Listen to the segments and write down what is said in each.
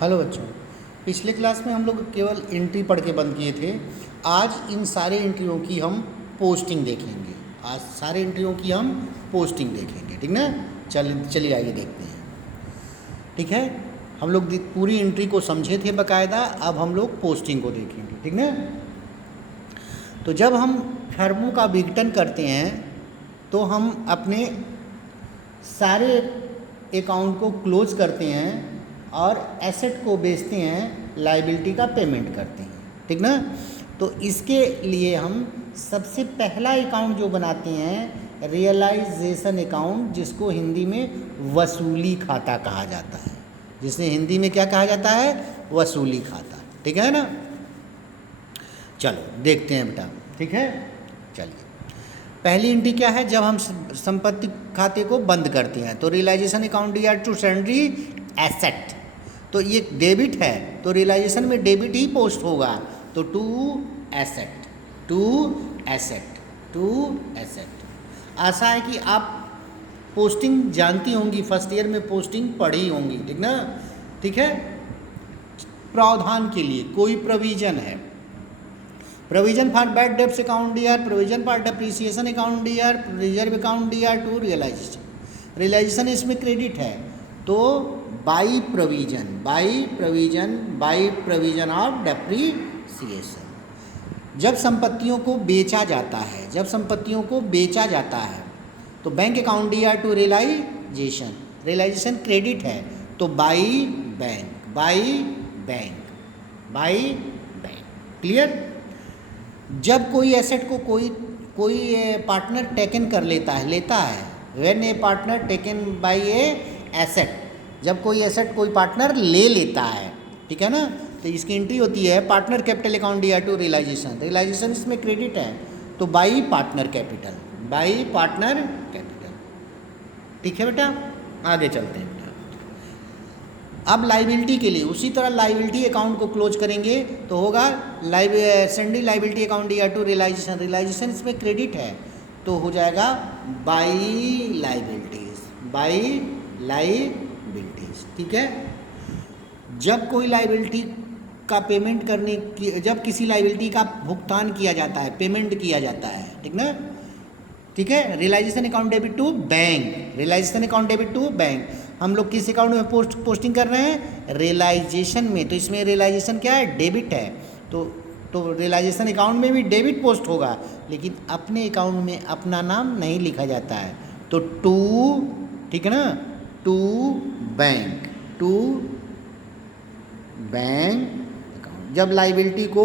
Hello बच्चों, पिछले class में हम लोग केवल एंट्री पढ़ के बंद किए थे। आज इन सारे एंट्रियों की हम पोस्टिंग देखेंगे। आज सारे एंट्रियों की हम पोस्टिंग देखेंगे, ठीक ना। चलिए आगे देखते हैं। ठीक है, हम लोग पूरी एंट्री को समझे थे बकायदा, अब हम लोग पोस्टिंग को देखेंगे, ठीक ना। तो जब हम फर्मों का विघटन करते हैं तो हम अपने सारे अकाउंट को क्लोज करते हैं और एसेट को बेचते हैं, लायबिलिटी का पेमेंट करते हैं, ठीक ना। तो इसके लिए हम सबसे पहला अकाउंट जो बनाते हैं रियलाइजेशन अकाउंट, जिसको हिंदी में वसूली खाता कहा जाता है। जिसे हिंदी में क्या कहा जाता है? वसूली खाता, ठीक है ना। चलो देखते हैं बेटा, ठीक है। चलिए, पहली एंट्री क्या है? जब हम संपत्ति खाते को बंद करते हैं तो realisation account D R to sundry asset, तो ये डेबिट है तो रियलाइजेशन में डेबिट ही पोस्ट होगा, तो to asset, to asset, to asset. आशा है कि आप पोस्टिंग जानती होंगी, फर्स्ट ईयर में पोस्टिंग पढ़ी होंगी, ठीक ना। ठीक है, प्रावधान के लिए कोई प्रोविजन है, provision for bad debts account D R, provision for depreciation account D R, reserve account D R to realisation. Realisation इसमें क्रेडिट है तो by provision, by provision, by provision of depreciation. जब संपत्तियों को बेचा जाता है, जब संपत्तियों को बेचा जाता है तो bank account D R to realisation, realisation credit है तो by bank, by bank, by bank. Clear? जब कोई एसेट को कोई पार्टनर टेकन कर लेता है when A partner taken by A asset, जब कोई एसेट कोई पार्टनर ले लेता है, ठीक है ना, तो इसकी एंट्री होती है partner capital account D R to realisation. Realisation इसमें क्रेडिट है तो by partner capital, by partner capital. ठीक है बेटा, आगे चलते हैं। अब लाइबिलिटी के लिए उसी तरह लाइबिलिटी अकाउंट को क्लोज करेंगे तो होगा sending liability account D R to realisation, realisation इसमें क्रेडिट है तो हो जाएगा बाई लाइबिलिटीज, बाई लाइबिलिटीज। ठीक है, जब कोई लाइबिलिटी का पेमेंट करने की, जब किसी लाइबिलिटी का भुगतान किया जाता है, पेमेंट किया जाता है, ठीक ना। ठीक है, realisation account debit to bank, realisation account debit to bank. हम लोग किस अकाउंट में पोस्टिंग कर रहे हैं? रियलाइजेशन में, तो इसमें रियलाइजेशन क्या है? डेबिट है, तो रियलाइजेशन अकाउंट में भी डेबिट पोस्ट होगा, लेकिन अपने अकाउंट में अपना नाम नहीं लिखा जाता है, तो टू, ठीक है ना, to bank, to bank account. जब लाइबिलिटी को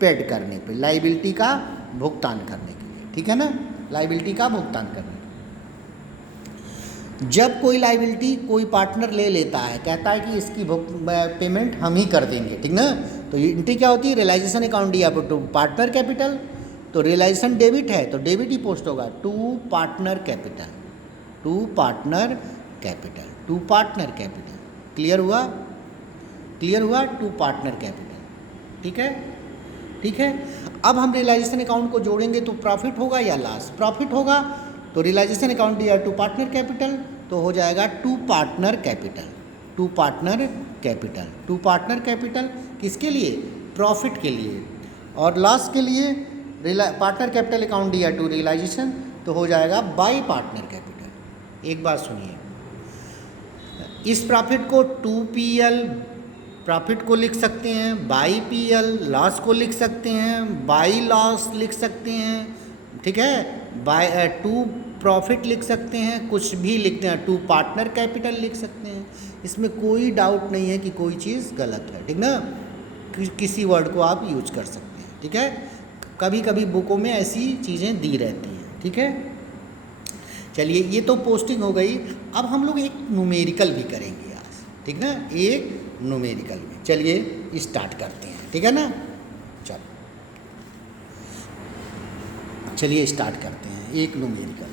पेड करने पे, लाइबिलिटी का भुगतान करने के लिए, ठीक है ना, लाइबिलिटी का भुगतान करने के लिए। जब कोई लाइबिलिटी कोई पार्टनर ले लेता है, कहता है कि इसकी पेमेंट हम ही कर देंगे, ठीक ना, तो ये एंट्री क्या होती है? Realisation account D R to partner capital, तो रियलाइजेशन डेबिट है तो डेबिट ही पोस्ट होगा to partner capital, to partner capital, to partner capital. Clear हुआ? क्लियर हुआ? To partner capital. ठीक है, ठीक है। अब हम रियलाइजेशन अकाउंट को जोड़ेंगे तो प्रॉफिट होगा या लॉस? प्रॉफिट होगा, तो realisation account D R to partner capital, तो हो जाएगा to partner capital, to partner capital, to partner capital. किसके लिए? प्रॉफिट के लिए। और लॉस के लिए partner capital account D R to realisation, तो हो जाएगा बाई पार्टनर कैपिटल। एक बात सुनिए, इस प्रॉफिट को टू पी एल प्रॉफिट को लिख सकते हैं, बाई पी एल लॉस को लिख सकते हैं, बाई लॉस लिख सकते हैं, ठीक है, बाय टू प्रॉफिट लिख सकते हैं, कुछ भी लिखते हैं, टू पार्टनर कैपिटल लिख सकते हैं। इसमें कोई डाउट नहीं है कि कोई चीज़ गलत है, ठीक ना। किसी वर्ड को आप यूज कर सकते हैं, ठीक है। कभी कभी बुकों में ऐसी चीज़ें दी रहती हैं, ठीक है। चलिए, ये तो पोस्टिंग हो गई। अब हम लोग एक न्यूमेरिकल भी करेंगे आज, ठीक ना, एक न्यूमेरिकल भी। चलिए स्टार्ट करते हैं, ठीक है ना। चलिए स्टार्ट करते हैं एक न्यूमेरिकल।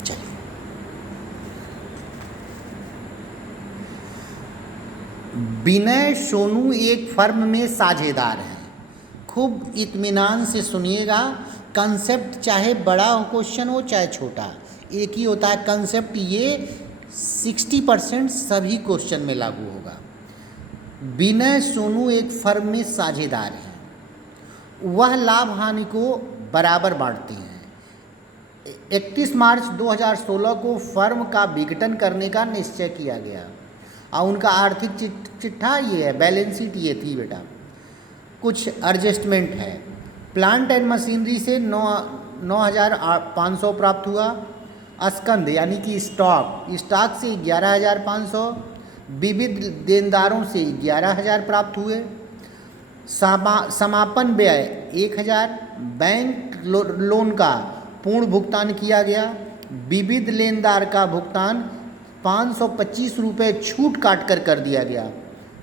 चलिए, विनय सोनू एक फर्म में साझेदार हैं। खूब इत्मीनान से सुनिएगा, कंसेप्ट चाहे बड़ा क्वेश्चन हो चाहे छोटा, एक ही होता है कंसेप्ट। ये 60% सभी क्वेश्चन में लागू होगा। विनय सोनू एक फर्म में साझेदार हैं, वह लाभ हानि को बराबर बांटते हैं। 31 मार्च 2016 को फर्म का विघटन करने का निश्चय किया गया और उनका आर्थिक चिट्ठा ये है, बैलेंस शीट ये थी बेटा। कुछ एडजस्टमेंट है। प्लांट एंड मशीनरी से 9,500 प्राप्त हुआ। स्कंद यानी कि स्टॉक से 11,500। विविध देनदारों से 11,000 प्राप्त हुए। समापन व्यय 1,000। बैंक लोन का पूर्ण भुगतान किया गया। विविध लेनदार का भुगतान 525 रुपये छूट काट कर दिया गया।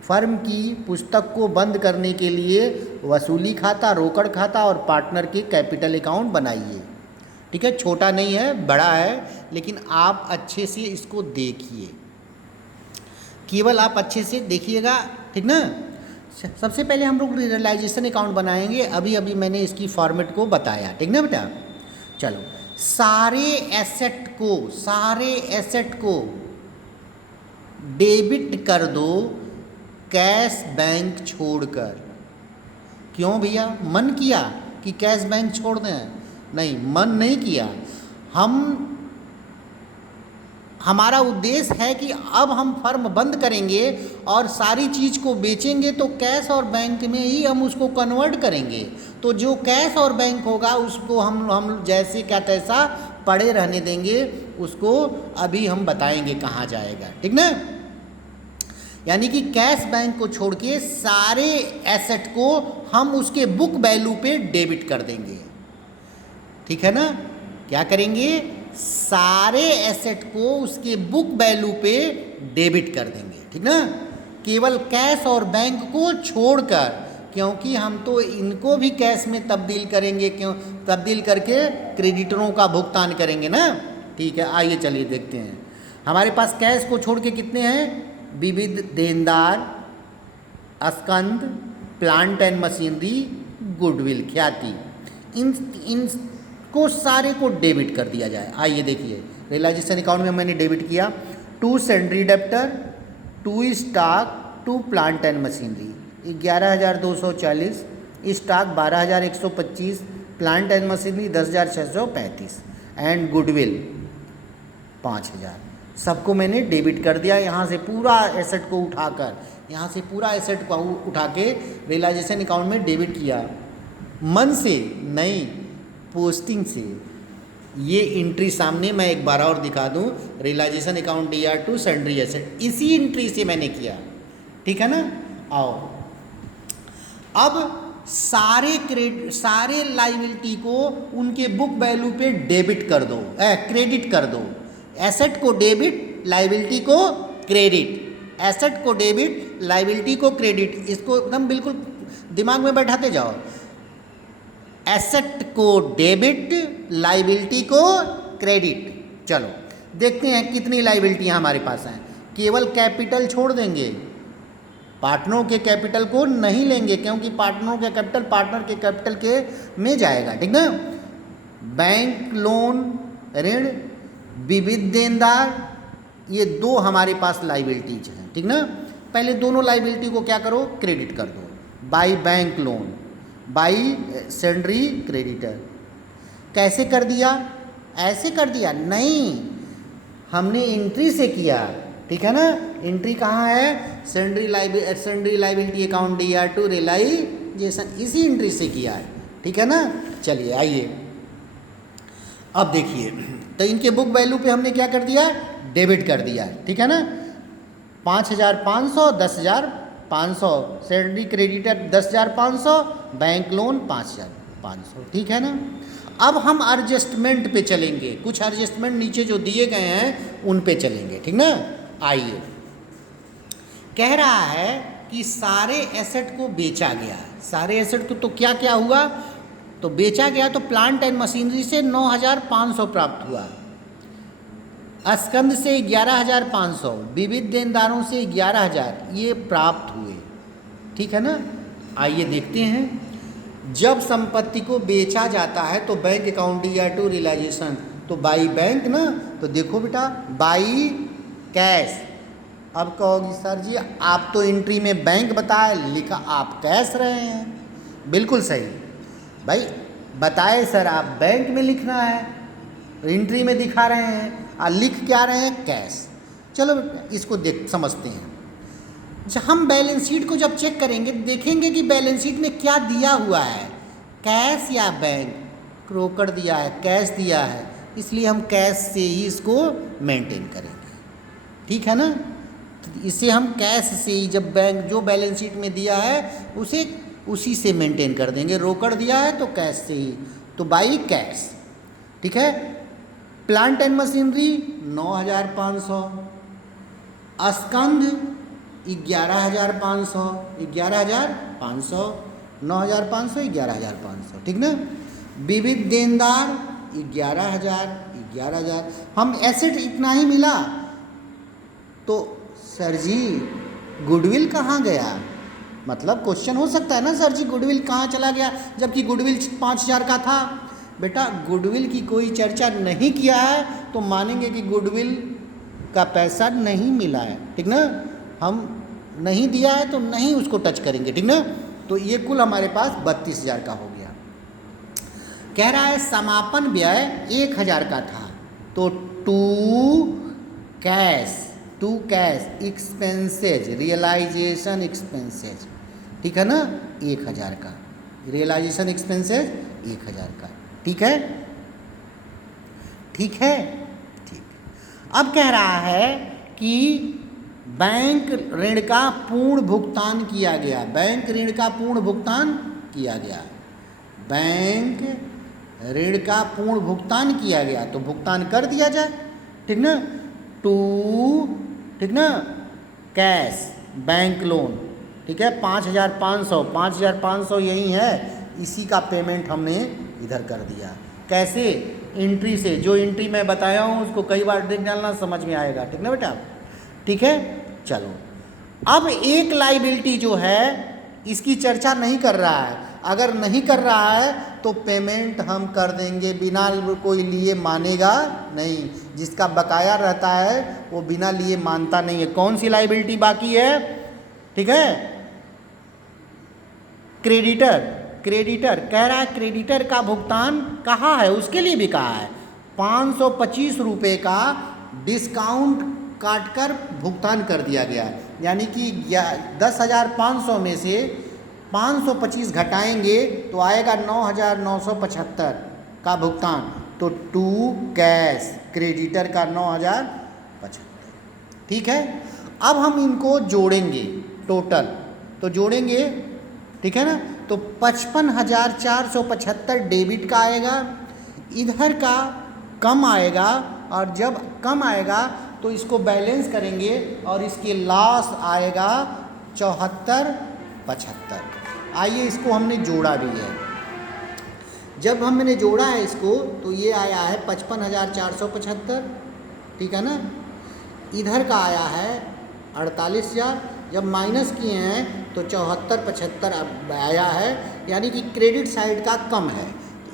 फर्म की पुस्तक को बंद करने के लिए वसूली खाता, रोकड़ खाता और पार्टनर के कैपिटल अकाउंट बनाइए। ठीक है, छोटा नहीं है, बड़ा है, लेकिन आप अच्छे से इसको देखिए, केवल आप अच्छे से देखिएगा, ठीक ना। सबसे पहले हम लोग रियलाइजेशन अकाउंट बनाएंगे। अभी अभी मैंने इसकी फॉर्मेट को बताया, ठीक ना बेटा। चलो, सारे एसेट को डेबिट कर दो कैश बैंक छोड़कर। क्यों भैया, मन किया कि कैश बैंक छोड़ दें? नहीं, मन नहीं किया। हमारा उद्देश्य है कि अब हम फर्म बंद करेंगे और सारी चीज़ को बेचेंगे तो कैश और बैंक में ही हम उसको कन्वर्ट करेंगे। तो जो कैश और बैंक होगा उसको हम जैसे क्या तैसा पड़े रहने देंगे, उसको अभी हम बताएंगे कहाँ जाएगा, ठीक ना। यानी कि कैश बैंक को छोड़ के सारे एसेट को हम उसके बुक वैल्यू पे डेबिट कर देंगे, ठीक है ना। क्या करेंगे? सारे एसेट को उसके बुक वैल्यू पे डेबिट कर देंगे, ठीक ना। केवल कैश और बैंक को छोड़कर, क्योंकि हम तो इनको भी कैश में तब्दील करेंगे, तब्दील करके क्रेडिटरों का भुगतान करेंगे ना। ठीक है, आइए चलिए देखते हैं। हमारे पास कैश को छोड़ के कितने हैं? विविध देनदार, स्कंद, प्लांट एंड मशीनरी, गुडविल, ख्याति, इनको सारे को डेबिट कर दिया जाए। आइए देखिए, रियलाइजेशन अकाउंट में मैंने डेबिट किया 2 sundry debtor, 2 stock, 2 plant and machinery 11,240, stock 12,125, plant and machinery 10,635 and goodwill 5,000। सबको मैंने डेबिट कर दिया। यहाँ से पूरा एसेट को उठाकर, यहाँ से पूरा एसेट को उठा के रियलाइजेशन अकाउंट में डेबिट किया। मन से नहीं, पोस्टिंग से। ये एंट्री सामने मैं एक बार और दिखा दूँ, रियलाइजेशन अकाउंट DR2 सैंड्री एसेट, इसी एंट्री से मैंने किया, ठीक है ना। आओ अब सारे लाइबिलिटी को उनके बुक वैल्यू पे डेबिट कर दो, क्रेडिट कर दो। एसेट को डेबिट, लाइबिलिटी को क्रेडिट, एसेट को डेबिट, लाइबिलिटी को क्रेडिट। इसको एकदम बिल्कुल दिमाग में बैठाते जाओ। एसेट को डेबिट, लाइबिलिटी को क्रेडिट। चलो देखते हैं कितनी लाइबिलिटियाँ हमारे पास हैं। केवल कैपिटल छोड़ देंगे, पार्टनरों के कैपिटल को नहीं लेंगे, क्योंकि पार्टनरों के कैपिटल पार्टनर के कैपिटल के में जाएगा, ठीक ना। बैंक लोन, ऋण, विविध देनदार, ये 2 हमारे पास लाइबिलिटीज हैं, ठीक ना। पहले दोनों लाइबिलिटी को क्या करो? क्रेडिट कर दो। By bank loan, by sundry creditor. कैसे कर दिया? ऐसे कर दिया नहीं, हमने एंट्री से किया, ठीक है ना। एंट्री कहाँ है? सैंड्री लाइबिलिटी अकाउंट DR2 रियलाइजेशन, इसी एंट्री से किया है, ठीक है ना। चलिए आइए अब देखिए, तो इनके बुक वैल्यू पे हमने क्या कर दिया? डेबिट कर दिया, ठीक है ना। 5,500, 10,500, सैलरी क्रेडिटर 10,500, बैंक लोन 5,500, ठीक है ना। अब हम एडजस्टमेंट पे चलेंगे, कुछ एडजस्टमेंट नीचे जो दिए गए हैं उन पे चलेंगे, ठीक ना। आइए, कह रहा है कि सारे एसेट को बेचा गया। सारे एसेट को तो क्या क्या हुआ? तो बेचा गया तो प्लांट एंड मशीनरी से 9,500 प्राप्त हुआ, स्कंद से 11,500, विविध देनदारों से 11,000 ये प्राप्त हुए, ठीक है ना। आइए देखते हैं, जब संपत्ति को बेचा जाता है तो बैंक अकाउंट DR2 रियलाइजेशन, तो बाई बैंक ना। तो देखो बेटा, बाई कैश। अब कहोगी सर जी आप तो एंट्री में बैंक बताए, लिखा आप कैश रहे हैं। बिल्कुल सही भाई, बताए सर आप बैंक में लिखना है, एंट्री में दिखा रहे हैं और लिख क्या रहे हैं, कैश। चलो इसको देख समझते हैं। जब हम बैलेंस शीट को जब चेक करेंगे देखेंगे कि बैलेंस शीट में क्या दिया हुआ है, कैश या बैंक। रोकड़ दिया है, कैश दिया है, इसलिए हम कैश से ही इसको मेंटेन करेंगे, ठीक है ना। तो इससे हम कैश से ही, जब बैंक जो बैलेंस शीट में दिया है उसे उसी से मेंटेन कर देंगे। रोकड़ दिया है तो कैश से ही, तो बाई कैश, ठीक है। प्लांट एंड मशीनरी 9,500, स्कंध 11,500, 11,500, 9,500, 11,500, ठीक ना। विविध देनदार 11,000, 11,000। हम एसेट इतना ही मिला, तो सर जी गुडविल कहाँ गया, मतलब क्वेश्चन हो सकता है ना सर जी गुडविल कहाँ चला गया, जबकि गुडविल 5,000 का था। बेटा गुडविल की कोई चर्चा नहीं किया है तो मानेंगे कि गुडविल का पैसा नहीं मिला है, ठीक ना। हम नहीं दिया है तो नहीं उसको टच करेंगे, ठीक ना। तो ये कुल हमारे पास 32,000 का हो गया। कह रहा है समापन व्यय 1,000 का था, तो to cash expenses, realisation expenses, ठीक है ना, 1,000 का रियलाइजेशन एक्सपेंसेज 1,000 का, ठीक है, ठीक है, ठीक। अब कह रहा है कि बैंक ऋण का पूर्ण भुगतान किया गया, बैंक ऋण का पूर्ण भुगतान किया गया, बैंक ऋण का पूर्ण भुगतान किया गया, तो भुगतान कर दिया जाए, ठीक ना। टू, ठीक ना, कैश बैंक लोन, ठीक है, 5,500 यही है, इसी का पेमेंट हमने इधर कर दिया। कैसे, एंट्री से, जो एंट्री मैं बताया हूँ उसको कई बार देख डालना, समझ में आएगा, ठीक ना बेटा, ठीक है। चलो अब एक लाइबिलिटी जो है इसकी चर्चा नहीं कर रहा है, अगर नहीं कर रहा है तो पेमेंट हम कर देंगे, बिना कोई लिए मानेगा नहीं, जिसका बकाया रहता है वो बिना लिए मानता नहीं है। कौन सी लाइबिलिटी बाकी है, ठीक है, क्रेडिटर कह रहा है क्रेडिटर का भुगतान कहाँ है, उसके लिए भी कहा है 525 रुपये का डिस्काउंट काटकर भुगतान कर दिया गया, यानी कि 10,500 में से 525 घटाएंगे तो आएगा 9,975 का भुगतान, तो टू कैश क्रेडिटर का 9,075, ठीक है। अब हम इनको जोड़ेंगे टोटल, तो जोड़ेंगे, ठीक है ना, तो 55,475 डेबिट का आएगा, इधर का कम आएगा, और जब कम आएगा तो इसको बैलेंस करेंगे और इसके लॉस आएगा 74,75। आइए इसको हमने जोड़ा भी है, जब हमने जोड़ा है इसको तो ये आया है 55,475, ठीक है ना, इधर का आया है 48,000, जब माइनस किए हैं तो 74,75 आया है, यानी कि क्रेडिट साइड का कम है,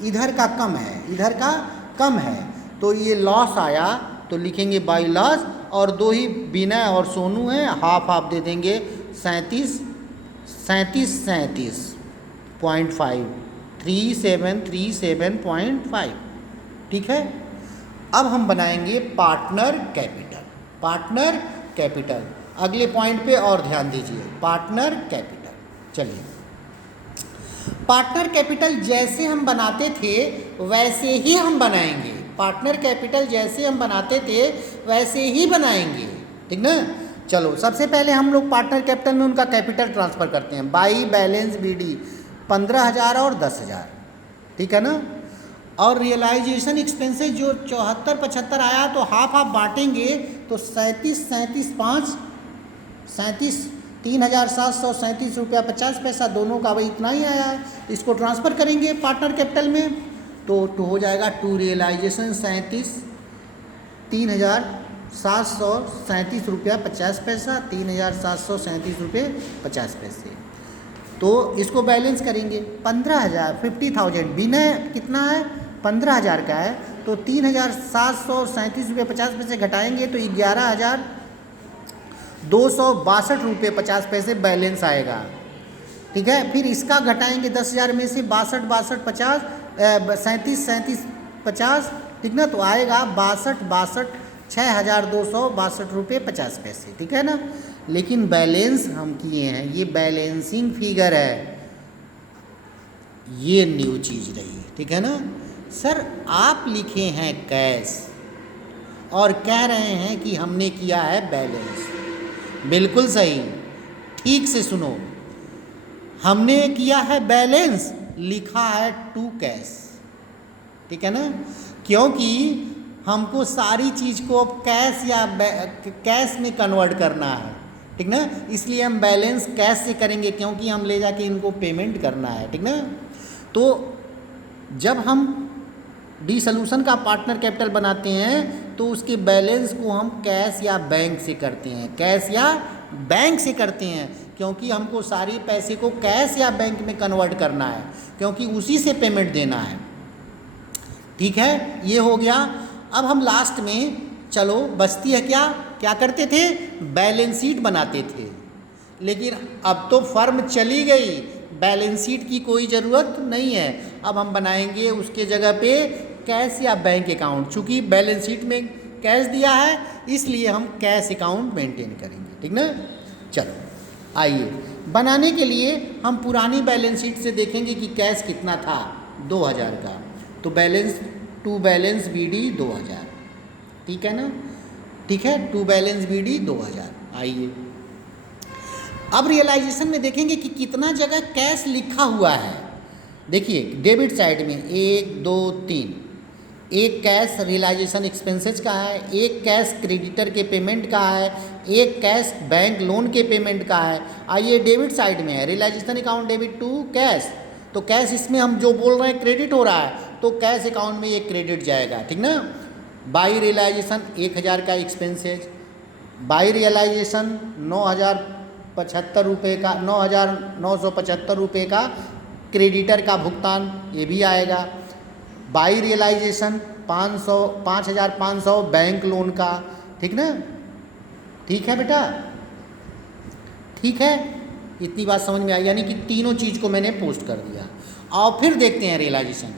इधर का कम है, इधर का कम है, तो ये लॉस आया, तो लिखेंगे बाई लॉस, और दो ही विनय और सोनू हैं, हाफ हाफ दे देंगे 37.5, 3737.5, ठीक है। अब हम बनाएंगे पार्टनर कैपिटल, अगले पॉइंट पे और ध्यान दीजिए, पार्टनर कैपिटल। चलिए पार्टनर कैपिटल जैसे हम बनाते थे वैसे ही हम बनाएंगे, पार्टनर कैपिटल जैसे हम बनाते थे वैसे ही बनाएंगे, ठीक ना। चलो सबसे पहले हम लोग पार्टनर कैपिटल में उनका कैपिटल ट्रांसफ़र करते हैं, बाई बैलेंस बीडी 15,000 और 10,000, ठीक है ना। और रियलाइजेशन एक्सपेंसेस जो 74-75 आया तो हाफ हाफ बांटेंगे, तो 3,737 रुपया 50 पैसा दोनों का वही इतना ही आया है, इसको ट्रांसफ़र करेंगे पार्टनर कैपिटल में, तो हो जाएगा टू रियलाइजेशन 3,737 रुपया 50 पैसा, 3,737 रुपये 50 पैसे। तो इसको बैलेंस करेंगे 50,000 विनय कितना है 15,000 का है, तो 3,737 रुपये 50 पैसे घटाएंगे तो 11,000 ₹262.50 बैलेंस आएगा। ठीक है, फिर इसका घटाएंगे 10,000 में से 62, 37, 50, ठीक ना, तो आएगा 6,262.50 ठीक है ना। लेकिन बैलेंस हम किए हैं, ये बैलेंसिंग फिगर है, ये न्यू चीज़ रही, ठीक है ना। सर आप लिखे हैं कैश और कह रहे हैं कि हमने किया है बैलेंस। बिल्कुल सही, ठीक से सुनो, हमने किया है बैलेंस, लिखा है टू कैश, ठीक है ना, क्योंकि हमको सारी चीज़ को अब कैश या कैश में कन्वर्ट करना है, ठीक ना, इसलिए हम बैलेंस कैश से करेंगे क्योंकि हम ले जाके इनको पेमेंट करना है, ठीक ना। तो जब हम डी सॉल्यूशन का पार्टनर कैपिटल बनाते हैं तो उसके बैलेंस को हम कैश या बैंक से करते हैं, कैश या बैंक से करते हैं, क्योंकि हमको सारे पैसे को कैश या बैंक में कन्वर्ट करना है, क्योंकि उसी से पेमेंट देना है, ठीक है, ये हो गया। अब हम लास्ट में चलो बचती है क्या, क्या करते थे, बैलेंस शीट बनाते थे, लेकिन अब तो फर्म चली गई, बैलेंस शीट की कोई ज़रूरत नहीं है, अब हम बनाएंगे उसके जगह पे कैश या बैंक अकाउंट। चूँकि बैलेंस शीट में कैश दिया है इसलिए हम कैश अकाउंट मेंटेन करेंगे, ठीक ना। चलो आइए, बनाने के लिए हम पुरानी बैलेंस शीट से देखेंगे कि कैश कितना था, 2000 का, तो बैलेंस टू बैलेंस BD 2000, ठीक है ना, ठीक है, टू बैलेंस BD 2000। आइए अब रियलाइजेशन में देखेंगे कि कितना जगह कैश लिखा हुआ है। देखिए डेबिट साइड में 1 2 3, एक कैश रियलाइजेशन एक्सपेंसेस का है, एक कैश क्रेडिटर के पेमेंट का है, एक कैश बैंक लोन के पेमेंट का है। आइए डेबिट साइड में है realisation account debit to cash, तो कैश इसमें हम जो बोल रहे हैं क्रेडिट हो रहा है तो कैश अकाउंट में ये क्रेडिट जाएगा, ठीक ना। बाई रियलाइजेशन 1000 का एक्सपेंसेज, बाई रियलाइजेशन 9,075 रुपये का, 9,975 रुपये का क्रेडिटर का भुगतान, ये भी आएगा। बाई रियलाइजेशन 5,500 बैंक लोन का, ठीक ना, ठीक है बेटा, ठीक है, इतनी बात समझ में आई, यानी कि तीनों चीज़ को मैंने पोस्ट कर दिया। और फिर देखते हैं रियलाइजेशन।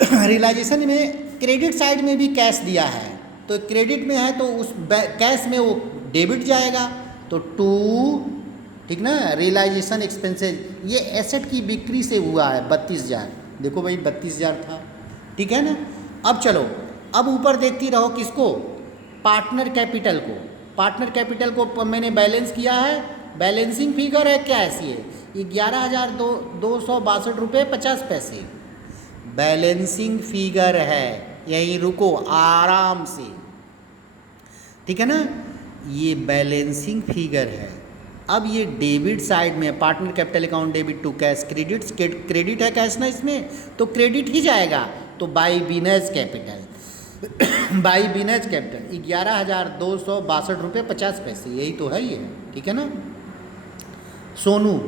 रियलाइजेशन में क्रेडिट साइड में भी कैश दिया है, तो क्रेडिट में है तो उस कैश में वो डेबिट जाएगा, तो टू, ठीक ना, रियलाइजेशन एक्सपेंसेस, ये एसेट की बिक्री से हुआ है 32,000, देखो भाई 32,000 था, ठीक है ना। अब चलो, अब ऊपर देखती रहो किसको, पार्टनर कैपिटल को, पार्टनर कैपिटल को मैंने बैलेंस किया है, बैलेंसिंग फिगर है क्या ऐसी है, 11,262.50 बैलेंसिंग फिगर है, यहीं रुको आराम से, ठीक है ना, ये बैलेंसिंग फिगर है। अब ये डेबिट साइड में partner capital account debit to cash, credit है कैश ना इसमें, तो क्रेडिट ही जाएगा, तो by business capital by business capital 11,262.50, यही तो है ये, ठीक है ना। सोनू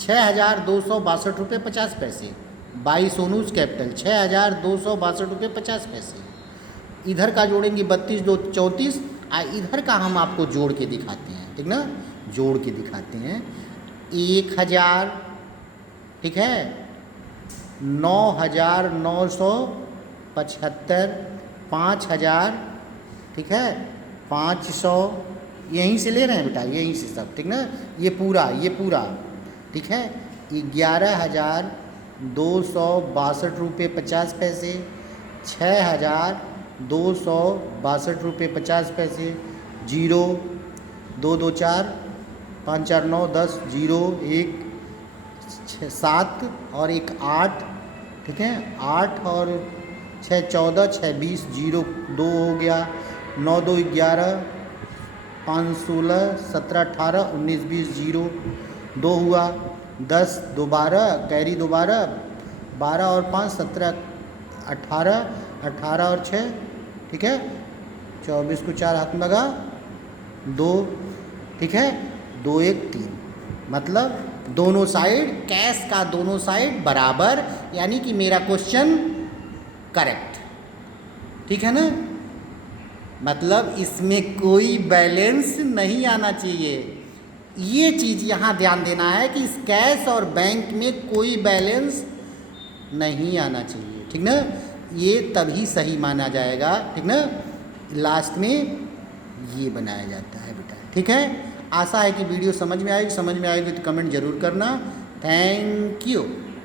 6,262.50, बाई सोनूज कैपिटल 6,262.50, इधर का जोड़ेंगे 32 2 34, इधर का हम आपको जोड़ के दिखाते हैं, ठीक ना, जोड़ के दिखाते हैं। 1,000, ठीक है, 9,975, 5,000, ठीक है, 500, यहीं से ले रहे हैं बेटा, यहीं से सब, ठीक ना, ये पूरा, ठीक है, 11,262.50, 6,262.50, 0 2 2 4 5 4 9 10, 0 1 7 और 1 8, ठीक है, 8 और 6 14, 6 20, 0 2 हो गया, 9 2 11, 5 16 17 18 19 20, 0 2 हुआ, 10 2 12, कैरी 2 12, 12 और 5 17 18, 18 और 6, ठीक है, 24 को 4 हाथ में लगा, 2, ठीक है, 2 1 3, मतलब दोनों साइड, कैश का दोनों साइड बराबर, यानी कि मेरा क्वेश्चन करेक्ट, ठीक है ना। मतलब इसमें कोई बैलेंस नहीं आना चाहिए। ये चीज़ यहाँ ध्यान देना है कि इस कैश और बैंक में कोई बैलेंस नहीं आना चाहिए, ठीक ना। ये तभी सही माना जाएगा, ठीक ना। लास्ट में ये बनाया जाता है बेटा, ठीक है। आशा है कि वीडियो समझ में आएगी तो कमेंट जरूर करना। Thank you.